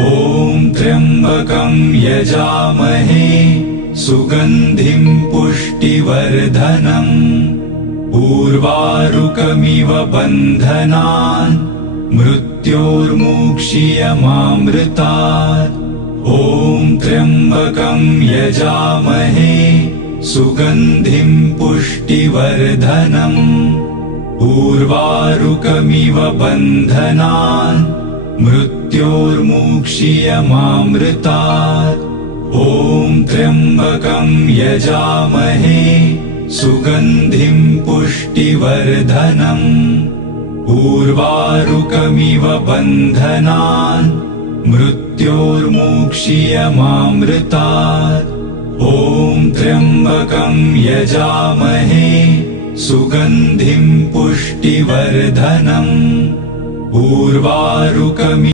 ॐ त्र्यम्बकं यजामहे सुगन्धिं पुष्टिवर्धनम् उर्वारुकमिव बन्धनान् मृत्योर्मुक्षीयमामृतात्। ॐ त्र्यम्बकं यजामहे सुगन्धिं पुष्टिवर्धनम् उर्वारुकमिव बन्धनान् मृत्योर्मुक्षीयमामृतात्। ॐ त्र्यम्बकं यजामहे सुगन्धिं पुष्टिवर्धनम् उर्वारुकमिव बन्धनान् मृत्योर्मुक्षीयमामृतात्। ॐ त्र्यम्बकं यजामहे सुगन्धिं पुष्टिवर्धनम् उर्वारुकमिव